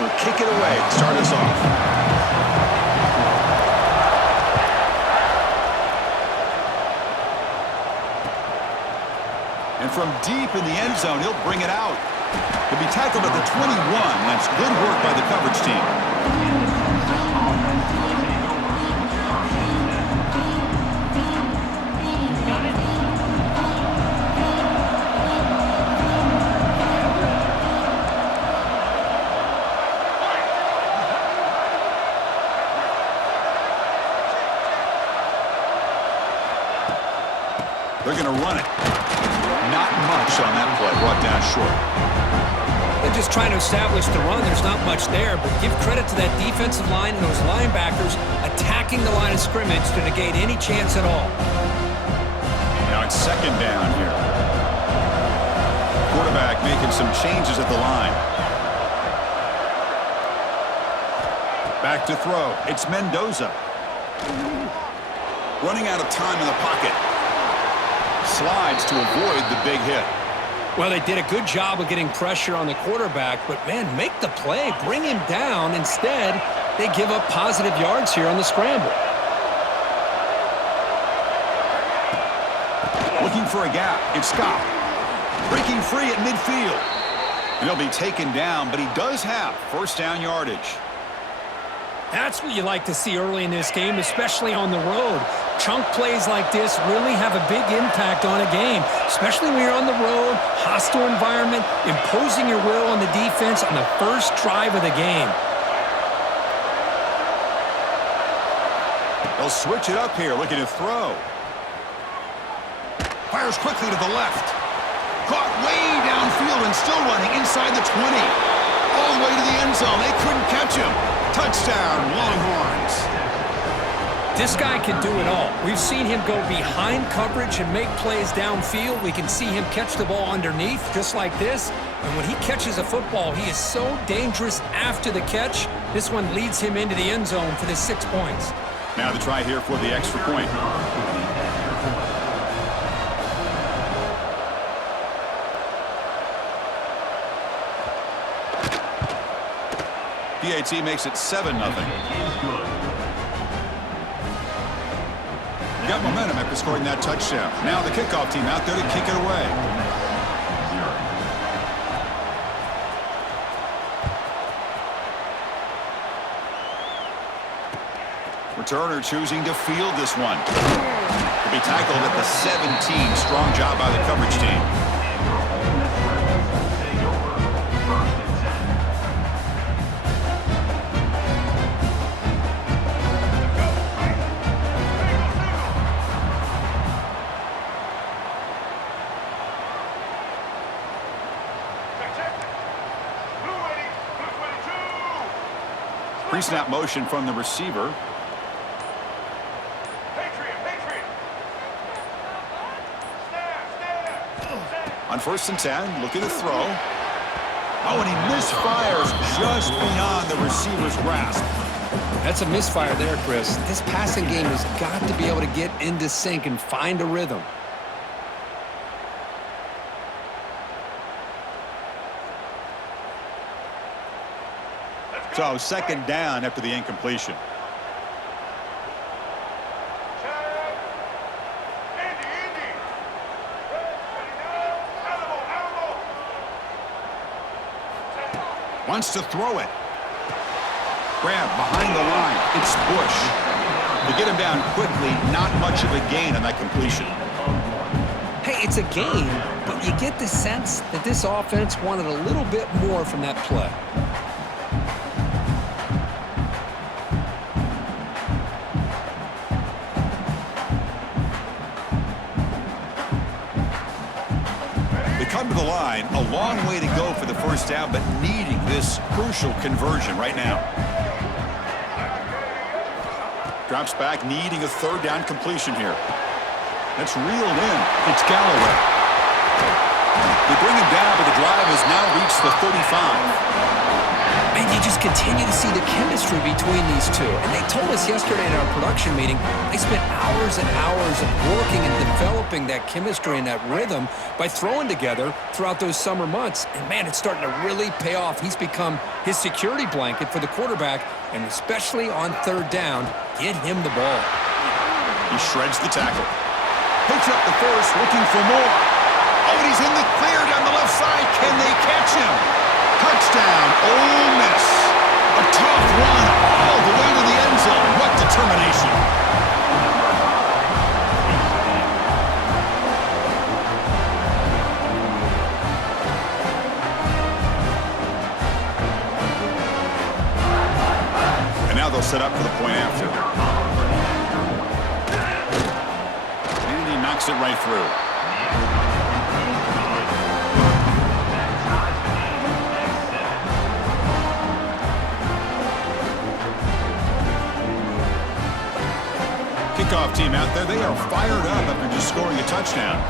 will kick it away to start us off. And from deep in the end zone, he'll bring it out. He'll be tackled at the 21. That's good work by the coverage team. They're going to run it. Not much on that play. Brought down short. They're just trying to establish the run. There's not much there, but give credit to that defensive line and those linebackers attacking the line of scrimmage to negate any chance at all. Now it's second down here. Quarterback making some changes at the line. Back to throw. It's Mendoza. Running out of time in the pocket. Slides to avoid the big hit. Well, they did a good job of getting pressure on the quarterback, but, man, make the play. Bring him down. Instead, they give up positive yards here on the scramble. Looking for a gap. It's Scott. Breaking free at midfield. And he'll be taken down, but he does have first down yardage. That's what you like to see early in this game, especially on the road. Chunk plays like this really have a big impact on a game, especially when you're on the road, hostile environment, imposing your will on the defense on the first drive of the game. They'll switch it up here, looking to throw. Fires quickly to the left. Caught way downfield and still running inside the 20. All the way to the end zone. They couldn't catch him. Touchdown, Longhorns. This guy can do it all. We've seen him go behind coverage and make plays downfield. We can see him catch the ball underneath, just like this. And when he catches a football, he is so dangerous after the catch. This one leads him into the end zone for the 6 points. Now the try here for the extra point. PAT makes it 7-0. Got momentum after scoring that touchdown. Now the kickoff team out there to kick it away. Returner choosing to field this one. To be tackled at the 17. Strong job by the coverage team. Pre-snap motion from the receiver. On 1st and 10, looking to throw. Oh, and he misfires just beyond the receiver's grasp. That's a misfire there, Chris. This passing game has got to be able to get into sync and find a rhythm. So, second down after the incompletion. Wants to throw it. Grab behind the line. It's Bush. To get him down quickly, not much of a gain on that completion. Hey, it's a gain, but you get the sense that this offense wanted a little bit more from that play. Come to the line, a long way to go for the first down, but needing this crucial conversion right now. Drops back, needing a third down completion here. That's reeled in. It's Galloway. They bring him down, but the drive has now reached the 35. And you just continue to see the chemistry between these two. And they told us yesterday in our production meeting, they spent hours and hours of working and developing that chemistry and that rhythm by throwing together throughout those summer months. And, man, it's starting to really pay off. He's become his security blanket for the quarterback, and especially on third down, get him the ball. He shreds the tackle. Picks up the first, looking for more. Oh, and he's in the clear down the left side. Can they catch him? Touchdown, Ole Miss. A tough run all the way to the end zone. What determination. And now they'll set up for the point after. And he knocks it right through. Kickoff team out there. They are fired up after just scoring a touchdown.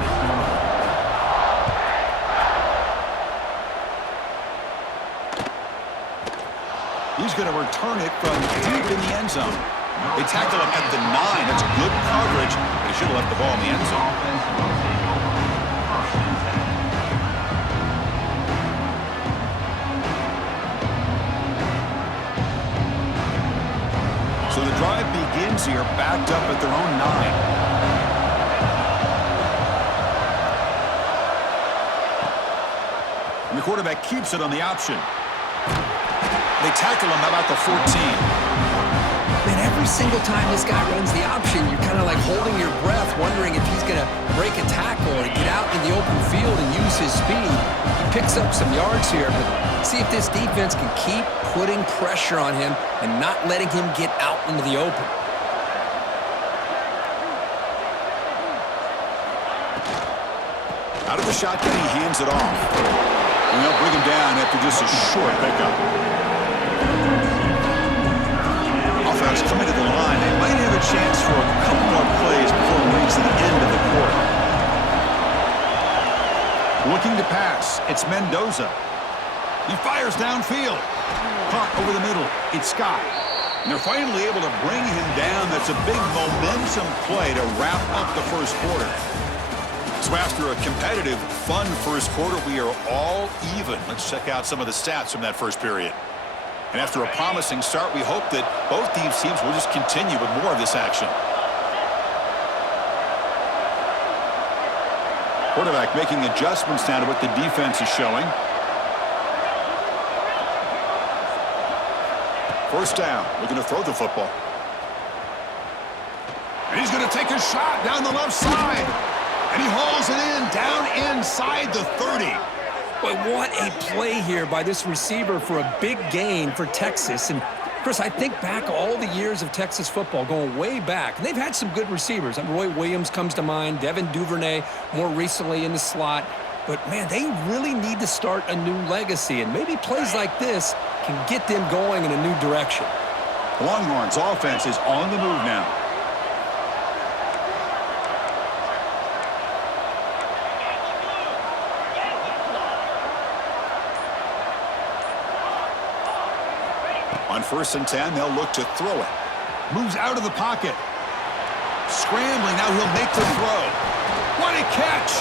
He's going to return it from deep in the end zone. They tackle him at the 9. That's good coverage. They should have left the ball in the end zone. So the drive begins here, backed up at their own 9. And the quarterback keeps it on the option. They tackle him about the 14. Man, every single time this guy runs the option, you're kind of like holding your breath, wondering if he's going to break a tackle or get out in the open field and use his speed. He picks up some yards here, but see if this defense can keep putting pressure on him and not letting him get out into the open. Out of the shotgun, he hands it off. And they'll bring him down after just a short pickup. Offense coming to the line. They might have a chance for a couple more plays before we reach the end of the quarter. Looking to pass. It's Mendoza. He fires downfield. Caught over the middle. It's Scott. And they're finally able to bring him down. That's a big momentum play to wrap up the first quarter. So after a competitive, fun first quarter, we are all even. Let's check out some of the stats from that first period. And after a promising start, we hope that both these teams will just continue with more of this action. Quarterback making adjustments now to what the defense is showing. First down, looking to throw the football. And he's going to take a shot down the left side. And he hauls it in, down inside the 30. Boy, what a play here by this receiver for a big gain for Texas. And, Chris, I think back all the years of Texas football, going way back. And they've had some good receivers. Roy Williams comes to mind, Devin Duvernay more recently in the slot. But, man, they really need to start a new legacy. And maybe plays like this can get them going in a new direction. Longhorns offense is on the move now. On 1st and 10, they'll look to throw it. Moves out of the pocket. Scrambling, now he'll make the throw. What a catch!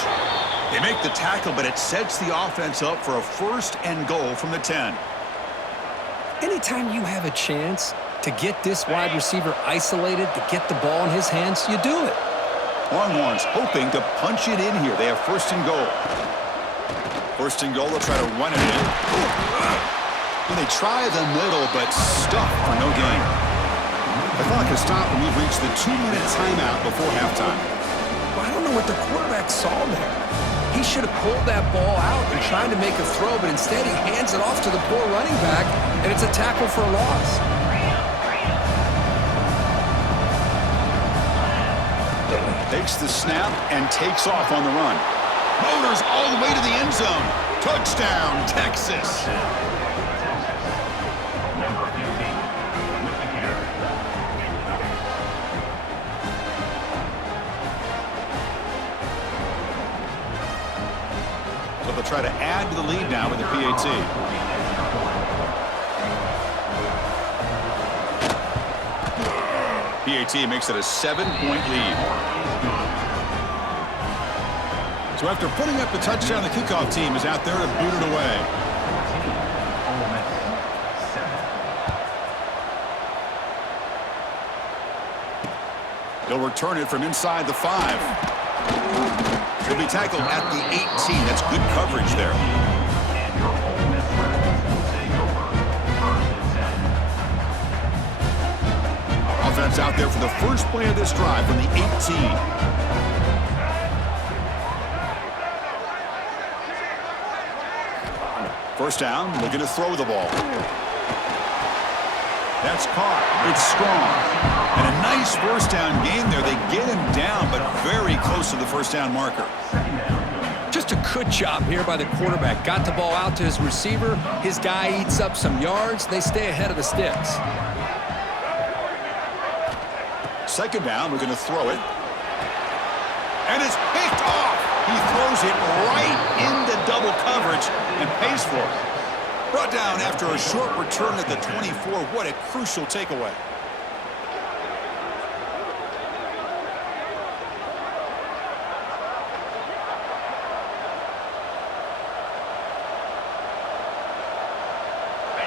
They make the tackle, but it sets the offense up for a 1st and goal from the 10. Anytime you have a chance to get this wide receiver isolated, to get the ball in his hands, you do it. Longhorns hoping to punch it in here. They have 1st and goal. 1st and goal, they'll try to run it in. And they try the middle, but stuck for no gain. The clock has stopped, and we've reached the 2-minute timeout before halftime. Well, I don't know what the quarterback saw there. He should have pulled that ball out and tried to make a throw, but instead he hands it off to the poor running back, and it's a tackle for a loss. Takes the snap and takes off on the run. Motors all the way to the end zone. Touchdown, Texas. So they'll try to add to the lead now with the PAT. PAT makes it a 7-point lead. So after putting up the touchdown, the kickoff team is out there to boot it away. They'll return it from inside the 5. He'll be tackled at the 18. That's good coverage there. Offense out there for the first play of this drive from the 18. First down, looking to throw the ball. That's caught. It's strong. And a nice first down gain there. They get him down, but very close to the first down marker. Just a good job here by the quarterback. Got the ball out to his receiver. His guy eats up some yards. They stay ahead of the sticks. Second down, we're going to throw it. And it's picked off. He throws it right into double coverage and pays for it. Brought down after a short return at the 24. What a crucial takeaway.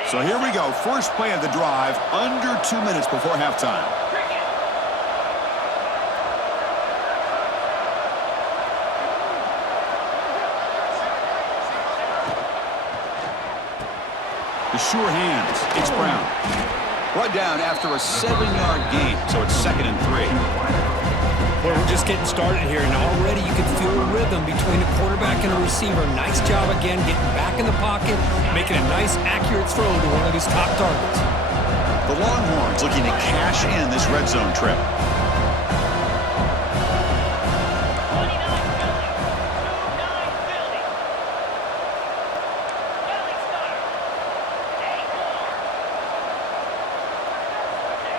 So here we go. First play of the drive, under 2 minutes before halftime. The sure hands. It's Brown. Brought down after a 7-yard gain, so it's 2nd and 3. Well, we're just getting started here, and already you can feel a rhythm between the quarterback and the receiver. Nice job again getting back in the pocket, making a nice, accurate throw to one of his top targets. The Longhorns looking to cash in this red zone trip.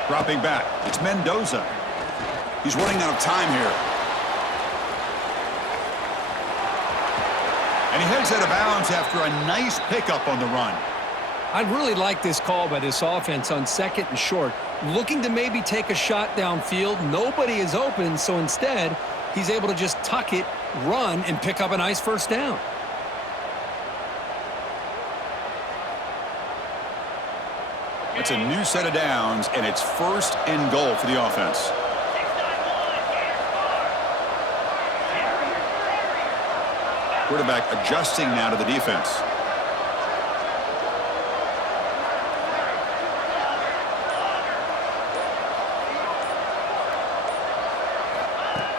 Dropping back, it's Mendoza. He's running out of time here. And he heads out of bounds after a nice pickup on the run. I'd really like this call by this offense on 2nd and short. Looking to maybe take a shot downfield. Nobody is open, so instead, he's able to just tuck it, run, and pick up a nice first down. It's a new set of downs, and it's 1st and goal for the offense. Quarterback adjusting now to the defense.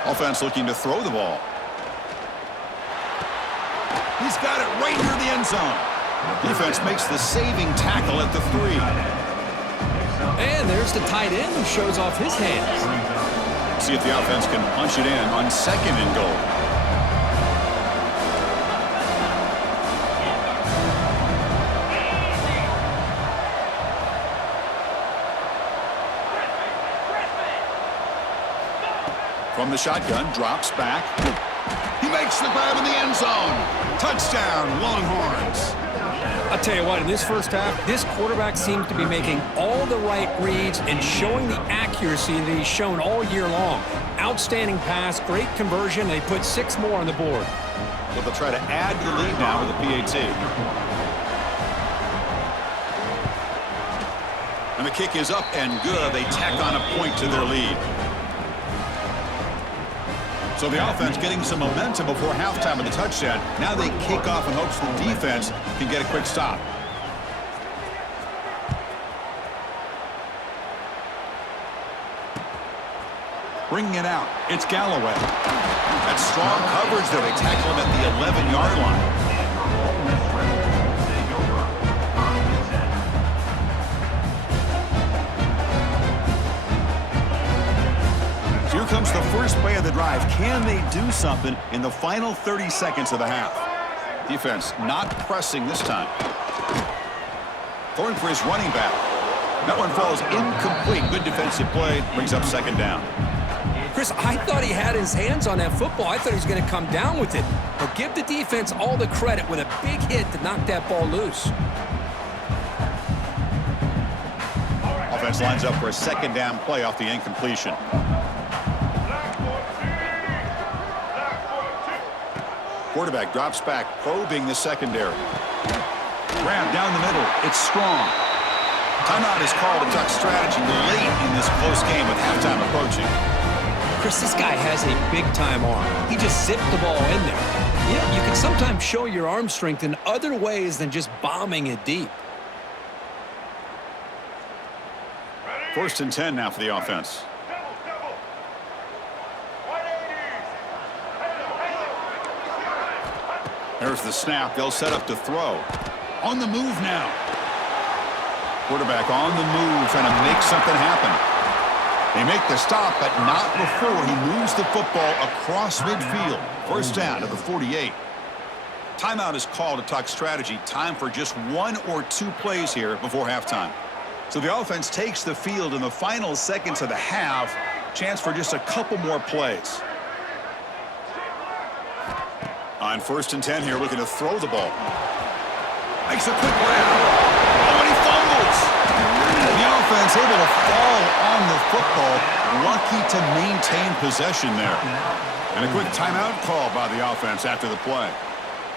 Offense looking to throw the ball. He's got it right near the end zone. Defense makes the saving tackle at the 3. And there's the tight end who shows off his hands. See if the offense can punch it in on 2nd and goal. From the shotgun, drops back. He makes the grab in the end zone. Touchdown, Longhorns. I'll tell you what, in this first half, this quarterback seems to be making all the right reads and showing the accuracy that he's shown all year long. Outstanding pass, great conversion. They put 6 more on the board. So they'll try to add to the lead now with the PAT. And the kick is up and good. They tack on a point to their lead. So the offense getting some momentum before halftime of the touchdown. Now they kick off in hopes the defense can get a quick stop. Bringing it out, it's Galloway. That's strong coverage there. They tackle him at the 11-yard line. Here comes the first play of the drive. Can they do something in the final 30 seconds of the half? Defense not pressing this time. Throwing for his running back. That one falls incomplete. Good defensive play. Brings up 2nd down. Chris, I thought he had his hands on that football. I thought he was going to come down with it. But give the defense all the credit with a big hit to knock that ball loose. Offense offense lines up for a second down play off the incompletion. Quarterback drops back, probing the secondary. Grab down the middle. It's Strong. Timeout is called to tuck strategy late in this close game with halftime approaching. Chris, this guy has a big-time arm. He just zipped the ball in there. Yeah, you can sometimes show your arm strength in other ways than just bombing it deep. 1st and 10 now for the offense. There's the snap. They'll set up to throw. On the move now. Quarterback on the move, trying to make something happen. They make the stop, but not before he moves the football across midfield. 1st down to the 48. Timeout is called to talk strategy. Time for just 1 or 2 plays here before halftime. So the offense takes the field in the final seconds of the half. Chance for just a couple more plays. On 1st and 10 here, looking to throw the ball. Makes a quick grab. Oh, and he fumbles. The offense able to fall on the football. Lucky to maintain possession there. And a quick timeout call by the offense after the play.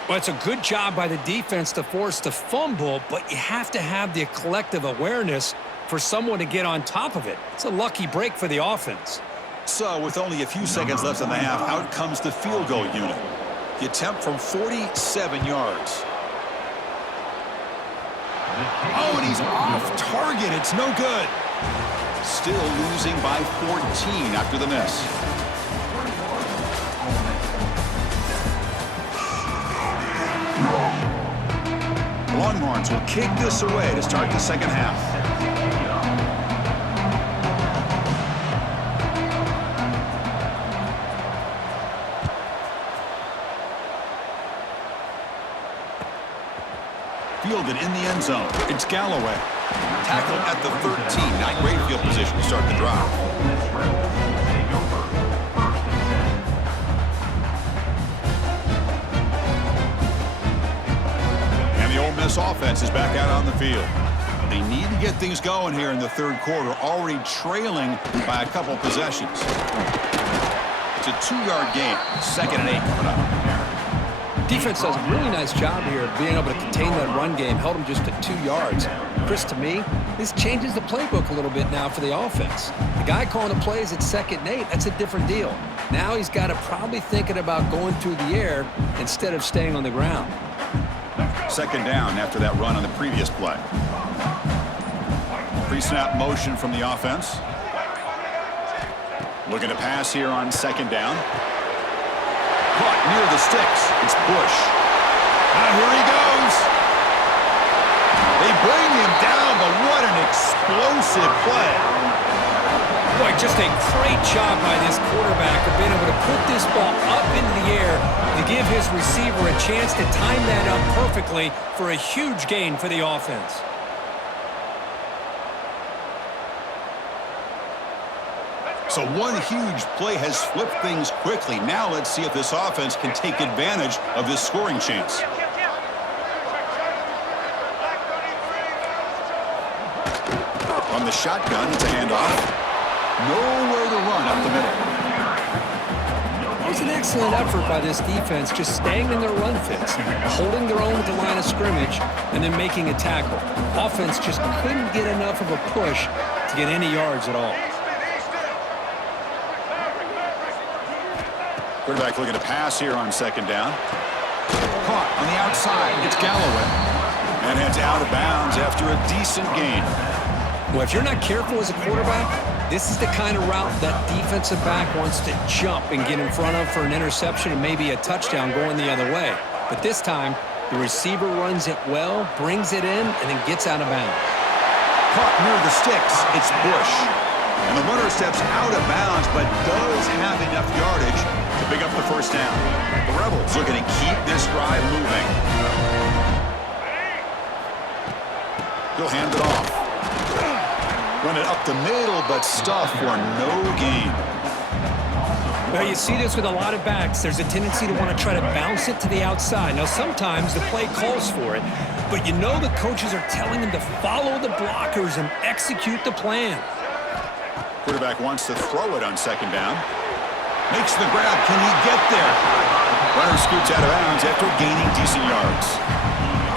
Well, it's a good job by the defense to force the fumble, but you have to have the collective awareness for someone to get on top of it. It's a lucky break for the offense. So, with only a few seconds left in the half, out comes the field goal unit. The attempt from 47 yards. Oh, and he's off target. It's no good. Still losing by 14 after the miss. Longhorns will kick this away to start the second half. Fielded in the end zone. It's Galloway. Tackled at the 13. Not great field position to start the drive. And the Ole Miss offense is back out on the field. They need to get things going here in the 3rd quarter, already trailing by a couple possessions. It's a 2-yard gain. 2nd and 8 coming up. Defense does a really nice job here of being able to contain that run game, held them just at 2 yards. Chris, to me, this changes the playbook a little bit now for the offense. The guy calling the plays at 2nd and 8, that's a different deal. Now he's got to probably thinking about going through the air instead of staying on the ground. 2nd down after that run on the previous play. Pre-snap motion from the offense. Looking to pass here on 2nd down. Caught near the sticks. It's Bush. Now here he goes. They bring him down, but what an explosive play. Boy, just a great job by this quarterback of being able to put this ball up into the air to give his receiver a chance to time that up perfectly for a huge gain for the offense. So one huge play has flipped things quickly. Now let's see if this offense can take advantage of this scoring chance. On the shotgun, it's a handoff. Nowhere to run up the middle. It was an excellent effort by this defense, just staying in their run fits, holding their own at the line of scrimmage, and then making a tackle. Offense just couldn't get enough of a push to get any yards at all. Quarterback looking to pass here on 2nd down. Caught on the outside. It's Galloway. And heads out of bounds after a decent gain. Well, if you're not careful as a quarterback, this is the kind of route that defensive back wants to jump and get in front of for an interception and maybe a touchdown going the other way. But this time, the receiver runs it well, brings it in, and then gets out of bounds. Caught near the sticks. It's Bush. And the runner steps out of bounds, but does have enough yardage to pick up the 1st down. The Rebels looking to keep this drive moving. He'll hand it off. Run it up the middle, but stuff for no gain. Well, you see this with a lot of backs. There's a tendency to want to try to bounce it to the outside. Now, sometimes the play calls for it, but you know the coaches are telling them to follow the blockers and execute the plan. Quarterback wants to throw it on second down. Makes the grab. Can he get there? Runner scoots out of bounds after gaining decent yards.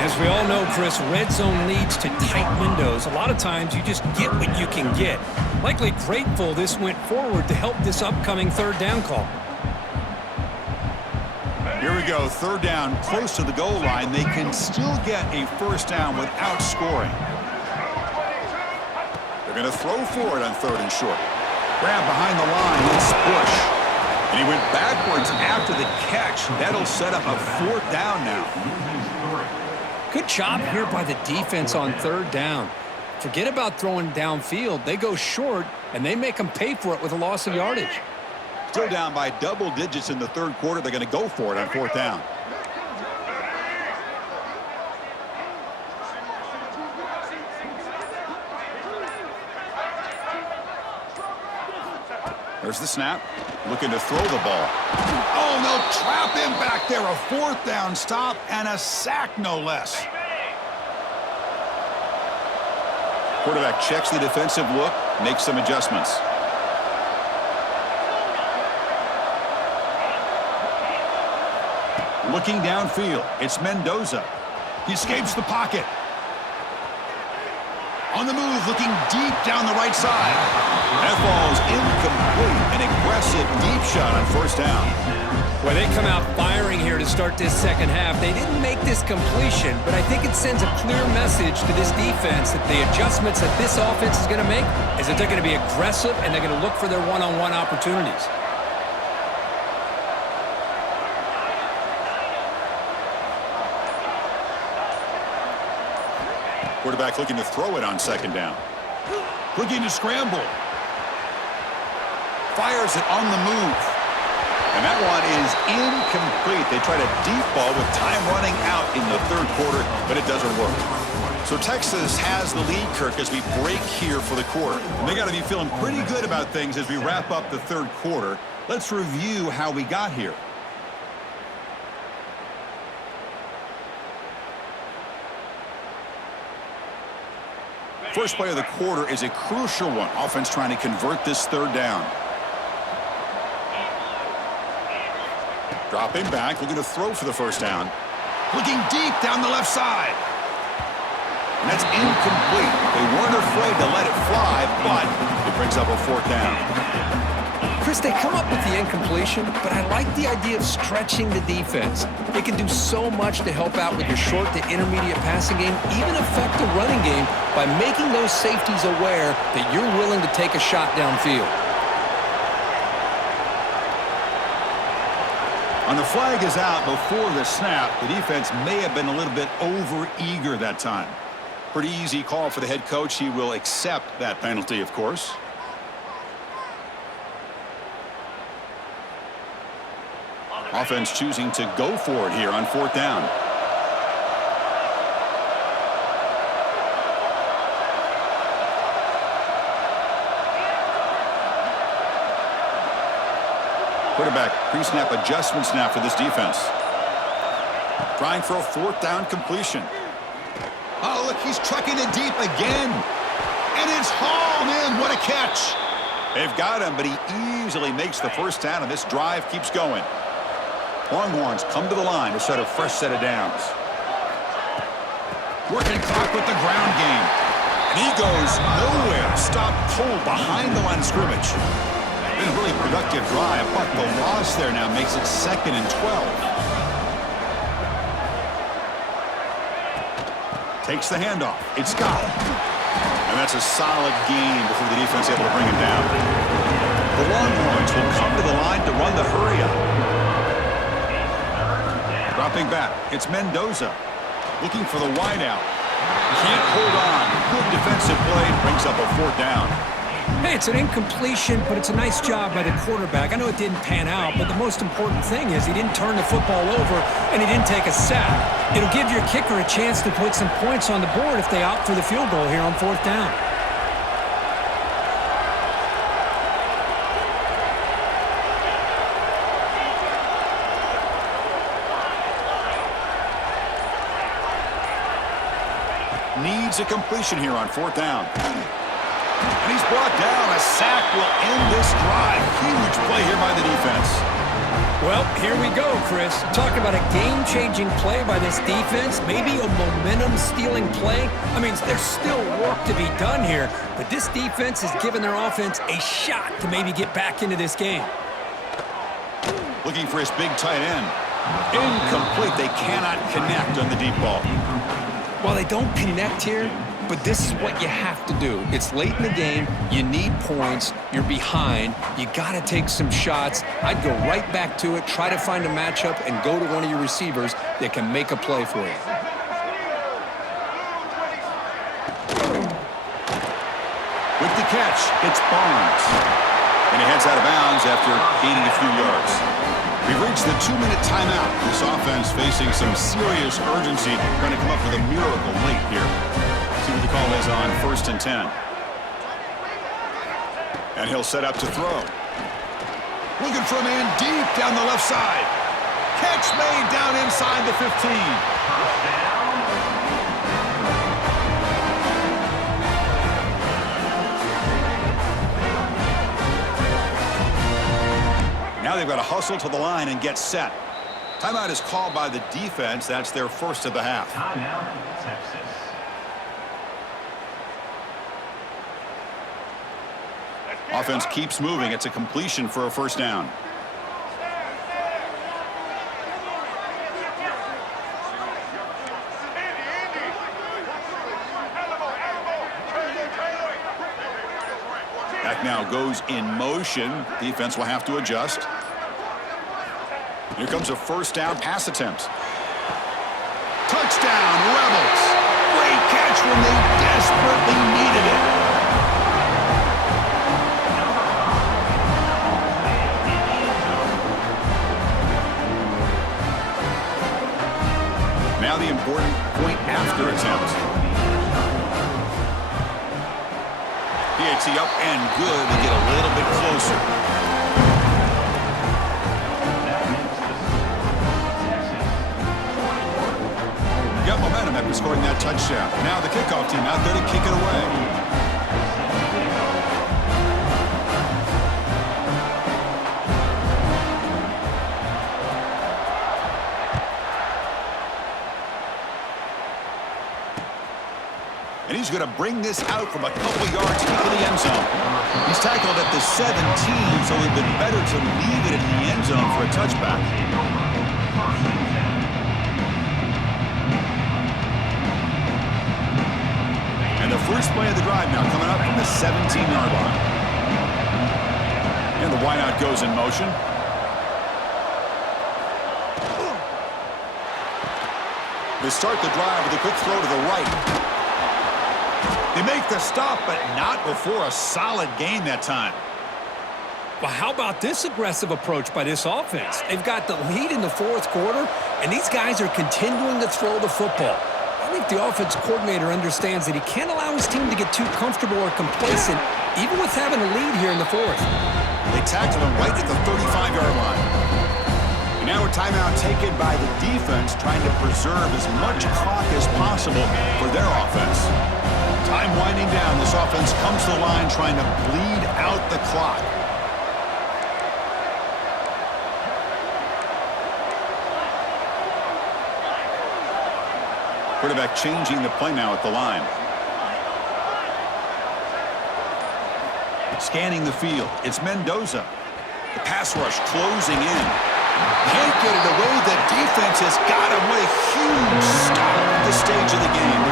As we all know, Chris, red zone leads to tight windows. A lot of times you just get what you can get. Likely grateful this went forward to help this upcoming third down call. Here we go, third down, close to the goal line. They can still get a first down without scoring. They're going to throw for it on third and short. Grab behind the line, it's Bush. And he went backwards after the catch. That'll set up a fourth down now. Good job here by the defense on third down. Forget about throwing downfield. They go short, and they make them pay for it with a loss of yardage. Still down by double digits in the third quarter. They're going to go for it on fourth down. There's the snap. Looking to throw the ball. Oh, no, trap him back there. A fourth down stop and a sack, no less. Quarterback checks the defensive look, makes some adjustments. Looking downfield, it's Mendoza. He escapes the pocket. On the move, looking deep down the right side. That ball's incomplete. An aggressive deep shot on first down. Well, they come out firing here to start this second half. They didn't make this completion, but I think it sends a clear message to this defense that the adjustments that this offense is going to make is that they're going to be aggressive and they're going to look for their one-on-one opportunities. Quarterback looking to throw it on second down. Looking to scramble. Fires it on the move. And that one is incomplete. They tried a deep ball with time running out in the third quarter, but it doesn't work. So Texas has the lead, Kirk, as we break here for the quarter. And they got to be feeling pretty good about things as we wrap up the third quarter. Let's review how we got here. First play of the quarter is a crucial one. Offense trying to convert this third down. Dropping back, looking to throw for the first down. Looking deep down the left side. And that's incomplete. They weren't afraid to let it fly, but it brings up a fourth down. Chris, they come up with the incompletion, but I like the idea of stretching the defense. It can do so much to help out with your short to intermediate passing game, even affect the running game by making those safeties aware that you're willing to take a shot downfield. On the flag is out before the snap. The defense may have been a little bit over-eager that time. Pretty easy call for the head coach. He will accept that penalty, of course. Offense choosing to go for it here on fourth down. Quarterback pre-snap adjustments now for this defense. Trying for a fourth down completion. Oh, look, he's trucking it deep again. And it's hauled in. What a catch. They've got him, but he easily makes the first down, and this drive keeps going. Longhorns come to the line to set a fresh set of downs. Working clock with the ground game. And he goes nowhere. Stopped cold behind the line of scrimmage. Been a really productive drive, but the loss there now makes it 2nd and 12. Takes the handoff. It's Scott. And that's a solid gain before the defense able to bring him down. The Longhorns will come to the line to run the hurry-up. Dropping back, it's Mendoza. Looking for the wideout. Can't hold on. Good defensive play. Brings up a fourth down. Hey, it's an incompletion, but it's a nice job by the quarterback. I know it didn't pan out, but the most important thing is he didn't turn the football over and he didn't take a sack. It'll give your kicker a chance to put some points on the board if they opt for the field goal here on fourth down. needs a completion here on 4th down. And he's brought down. A sack will end this drive. Huge play here by the defense. Well, here we go, Chris. Talk about a game-changing play by this defense, maybe a momentum-stealing play. I mean, there's still work to be done here, but this defense has given their offense a shot to maybe get back into this game. Looking for his big tight end. Incomplete. They cannot connect on the deep ball. Well, they don't connect here, but this is what you have to do. It's late in the game. You need points. You're behind. You got to take some shots. I'd go right back to it, try to find a matchup, and go to one of your receivers that can make a play for you. With the catch, it's Barnes. And he heads out of bounds after gaining a few yards. We've reached the 2-minute timeout. This offense facing some serious urgency, trying to come up with a miracle late here. See what the call is on 1st and 10. And he'll set up to throw. Looking for a man deep down the left side. Catch made down inside the 15. Now they've got to hustle to the line and get set. Timeout is called by the defense. That's their first of the half. Timeout, Texas. Offense keeps moving. It's a completion for a 1st down. Back now goes in motion. Defense will have to adjust. Here comes a 1st down pass attempt. Touchdown, Rebels. Great catch when they desperately needed it. Now the important point after attempt. PAT up and good to get a little bit closer. Got momentum after scoring that touchdown. Now the kickoff team out there to kick it away. And he's going to bring this out from a couple yards into the end zone. He's tackled at the 17, so it would have been better to leave it in the end zone for a touchback. And the first play of the drive now coming up from the 17-yard line. And the wideout goes in motion. They start the drive with a quick throw to the right. They make the stop, but not before a solid gain that time. Well, how about this aggressive approach by this offense? They've got the lead in the 4th quarter, and these guys are continuing to throw the football. I think the offense coordinator understands that he can't allow his team to get too comfortable or complacent, even with having a lead here in the 4th. They tackle him right at the 35-yard line. And now a timeout taken by the defense, trying to preserve as much clock as possible for their offense. Time winding down. This offense comes to the line trying to bleed out the clock. Quarterback changing the play now at the line. Scanning the field. It's Mendoza. The pass rush closing in. Can't get it away. The defense has got him. What a huge stop at this stage of the game.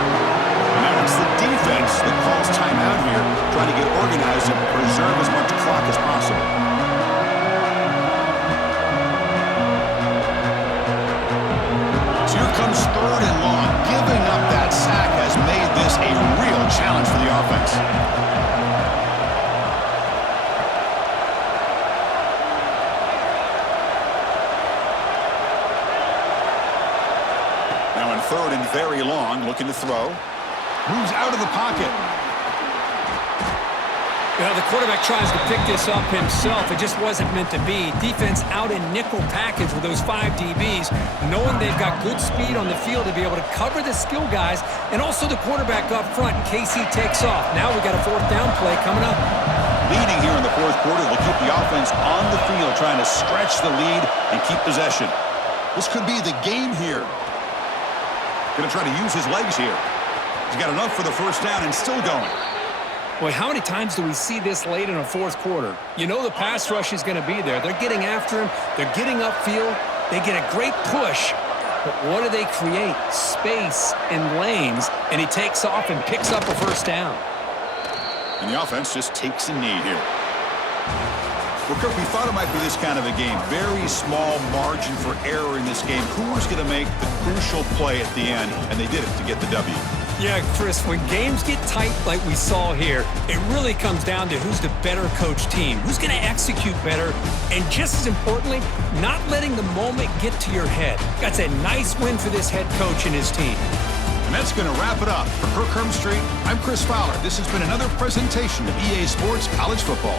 Now it's the defense that calls timeout here, trying to get organized and preserve as much clock as possible. So here comes 3rd and long. Giving up that sack has made this a real challenge for the offense. Now in 3rd and very long, looking to throw. Moves out of the pocket. Well, the quarterback tries to pick this up himself. It just wasn't meant to be. Defense out in nickel package with those 5 DBs, knowing they've got good speed on the field to be able to cover the skill guys, and also the quarterback up front in case he takes off. Now we got a 4th down play coming up. Leading here in the 4th quarter will keep the offense on the field, trying to stretch the lead and keep possession. This could be the game here. Going to try to use his legs here. He's got enough for the 1st down and still going. Boy, how many times do we see this late in a 4th quarter? You know the pass rush is going to be there. They're getting after him. They're getting upfield. They get a great push. But what do they create? Space and lanes. And he takes off and picks up a 1st down. And the offense just takes a knee here. Well, Kirk, we thought it might be this kind of a game. Very small margin for error in this game. Who was going to make the crucial play at the end? And they did it to get the W. Yeah, Chris, when games get tight like we saw here, it really comes down to who's the better coach team, who's going to execute better, and just as importantly, not letting the moment get to your head. That's a nice win for this head coach and his team. And that's going to wrap it up. For Kirk Herbstreit, I'm Chris Fowler. This has been another presentation of EA Sports College Football.